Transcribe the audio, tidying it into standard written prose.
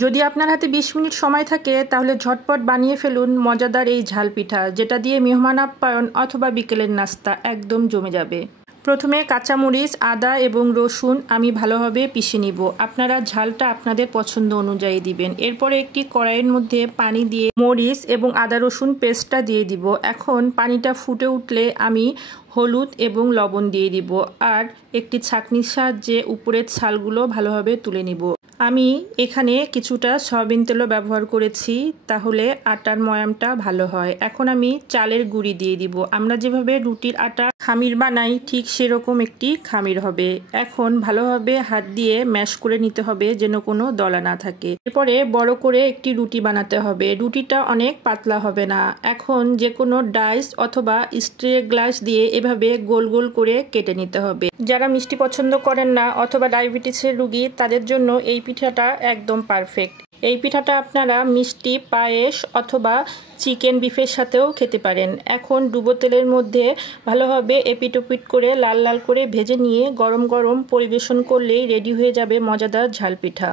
যদি আপনার হাতে 20 মিনিট সময় থাকে তাহলে ঝটপট বানিয়ে ফেলুন মজাদার এই ঝাল পিঠা, যেটা দিয়ে মেহমান আপ্যায়ন অথবা বিকেলের নাস্তা একদম জমে যাবে। প্রথমে কাঁচামরিচ, আদা এবং রসুন আমি ভালোভাবে পিষে নিব। আপনারা ঝালটা আপনাদের পছন্দ অনুযায়ী দিবেন। এরপরে একটি কড়াইয়ের মধ্যে পানি দিয়ে মরিচ এবং আদা রসুন পেস্টটা দিয়ে দিব। এখন পানিটা ফুটে উঠলে আমি হলুদ এবং লবণ দিয়ে দিব আর একটি ছাঁকনির সাহায্যে উপরের ছালগুলো ভালোভাবে তুলে নিব। আমি এখানে কিছুটা সয়াবিন তেলও ব্যবহার করেছি, তাহলে আটার ময়ামটা ভালো হয়। এখন আমি চালের গুঁড়ি দিয়ে দিব। আমরা যেভাবে রুটির আটা খামির বানাই ঠিক সেরকম একটি খামির হবে। এখন ভালোভাবে হাত দিয়ে ম্যাশ করে নিতে হবে যেন কোনো দলা না থাকে। এরপরে বড় করে একটি রুটি বানাতে হবে। রুটিটা অনেক পাতলা হবে না। এখন যে কোনো ডাইস অথবা স্ট্রে গ্লাস দিয়ে এভাবে গোল গোল করে কেটে নিতে হবে। যারা মিষ্টি পছন্দ করেন না অথবা ডায়াবেটিসের রোগী তাদের জন্য এই পিঠাটা একদম পারফেক্ট। এই পিঠাটা আপনারা মিষ্টি, পায়েস অথবা চিকেন বিফের সাথেও খেতে পারেন। এখন ডুবো তেলের মধ্যে ভালোভাবে এপিট ওপিট করে লাল লাল করে ভেজে নিয়ে গরম গরম পরিবেশন করলেই রেডি হয়ে যাবে মজাদার ঝাল পিঠা।